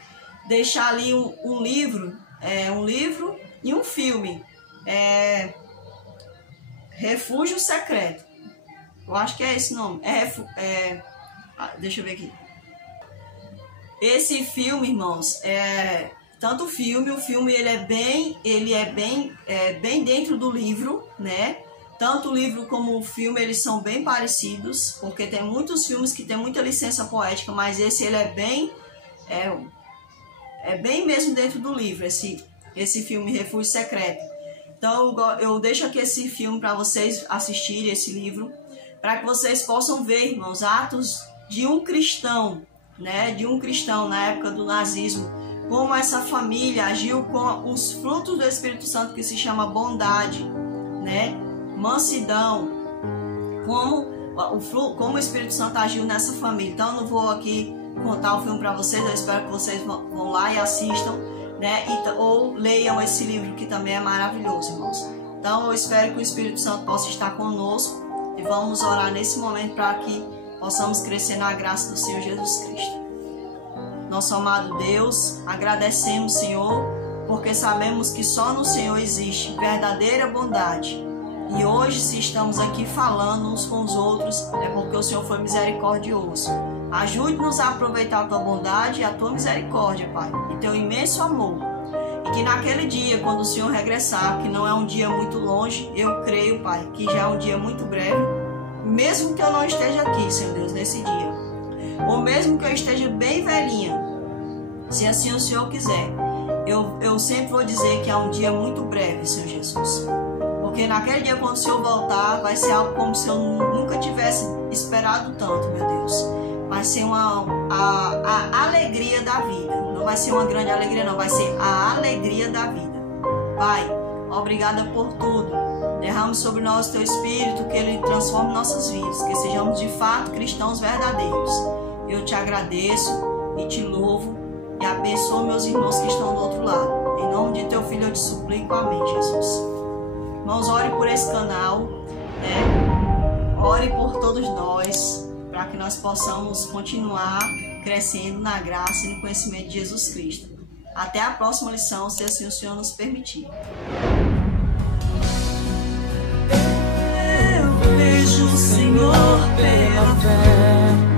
deixar ali um livro e um filme. Refúgio Secreto. Eu acho que é esse nome. Deixa eu ver aqui. Esse filme, irmãos, tanto o filme ele é bem dentro do livro, né? Tanto o livro como o filme, eles são bem parecidos, porque tem muitos filmes que tem muita licença poética, mas esse ele é bem mesmo dentro do livro, esse filme Refúgio Secreto. Então eu deixo aqui esse filme para vocês assistirem, esse livro, para que vocês possam ver, irmãos, atos de um cristão, né? De um cristão na época do nazismo, como essa família agiu com os frutos do Espírito Santo, que se chama bondade, né? Mansidão, como o Espírito Santo agiu nessa família. Então eu não vou aqui contar o filme para vocês, eu espero que vocês vão lá e assistam, né? Ou leiam esse livro que também é maravilhoso, irmãos. Então eu espero que o Espírito Santo possa estar conosco e vamos orar nesse momento para que possamos crescer na graça do Senhor Jesus Cristo. Nosso amado Deus, agradecemos, Senhor, porque sabemos que só no Senhor existe verdadeira bondade. E hoje, se estamos aqui falando uns com os outros, é porque o Senhor foi misericordioso. Ajude-nos a aproveitar a Tua bondade e a Tua misericórdia, Pai, e Teu imenso amor. E que naquele dia, quando o Senhor regressar, que não é um dia muito longe, eu creio, Pai, que já é um dia muito breve, mesmo que eu não esteja aqui, Senhor Deus, nesse dia, ou mesmo que eu esteja bem velhinha, se assim o Senhor quiser, eu sempre vou dizer que é um dia muito breve, Senhor Jesus. Porque naquele dia, quando o Senhor voltar, vai ser algo como se eu nunca tivesse esperado tanto, meu Deus. Vai ser a alegria da vida. Não vai ser uma grande alegria, não. Vai ser a alegria da vida. Pai, obrigada por tudo. Derrame sobre nós o Teu Espírito, que Ele transforme nossas vidas. Que sejamos de fato cristãos verdadeiros. Eu te agradeço e te louvo. E abençoo meus irmãos que estão do outro lado. Em nome de Teu Filho eu te suplico. Amém, Jesus. Irmãos, ore por esse canal, né? Ore por todos nós, para que nós possamos continuar crescendo na graça e no conhecimento de Jesus Cristo. Até a próxima lição, se assim o Senhor nos permitir. Eu vejo o Senhor pela fé.